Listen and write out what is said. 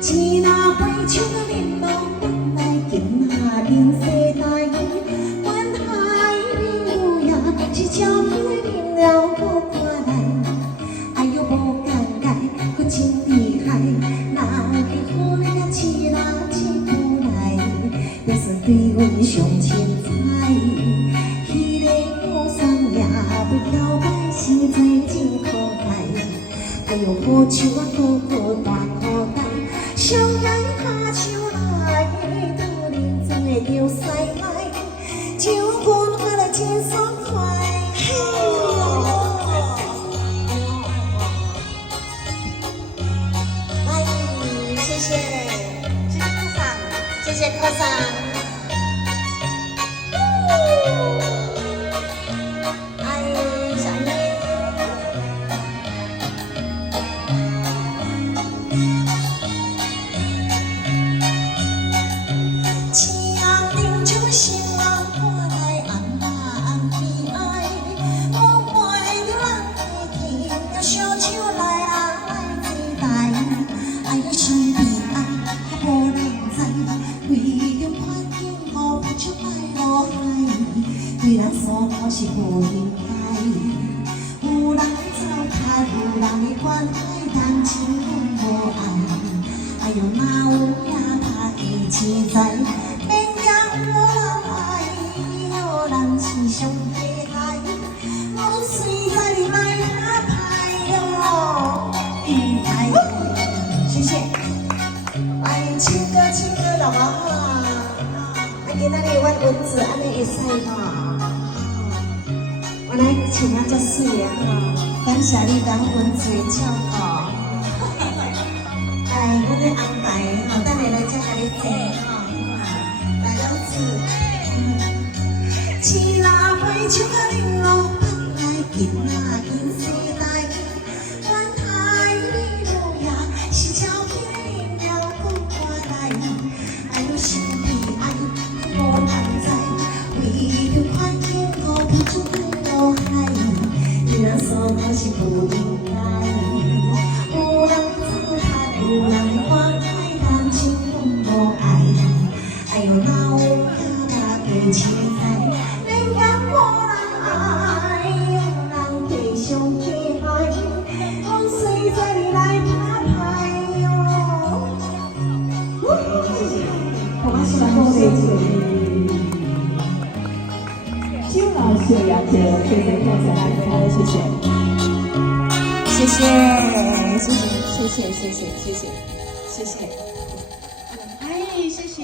钱若花手啊，恁老本来金啊，恁世代关海面有影，是照片恁了搁看来，哎呦无感慨，搁真厉害，哪会好你饲哪饲不来，也算对阮上凊彩。迄个武松也袂晓摆，实在真可爱。哎呦，好手啊，好好大口袋。上来下手来，拄恁做着塞来，将阮看来真爽快。哎，谢谢，谢谢科长，谢谢科长。哎，小英。对咱所讲是不应该，有人糟蹋，有人的关爱，但情阮无爱。哎呦，哪有命拍的钱财，免惊无人爱，有人是上厉害，我随在你来打牌哟，厉害！谢谢。哎，唱歌了嘛？今仔日阮蚊子安尼会使吼，我来穿啊遮水啊吼，感谢你甲阮做照顾。哎，阮的安排吼，等下来才甲你坐吼，来两次。钱若花手啊，恁老板来紧啊紧时代，阮海里路也是照片恁了搁看来，哎呦心里爱。无人知，为着环境我付出太多海，对咱所讲是不应该。有人糟蹋，有人关爱，但情阮无爱。哎呦，哪有影大地钱财，免惊无人爱，有人地上厉害，阮随在你来打牌哟。谢谢，我喜欢这个。老师也谢谢科长来开，谢谢，谢谢，谢谢，谢谢，谢谢，谢谢，谢谢，哎，谢谢。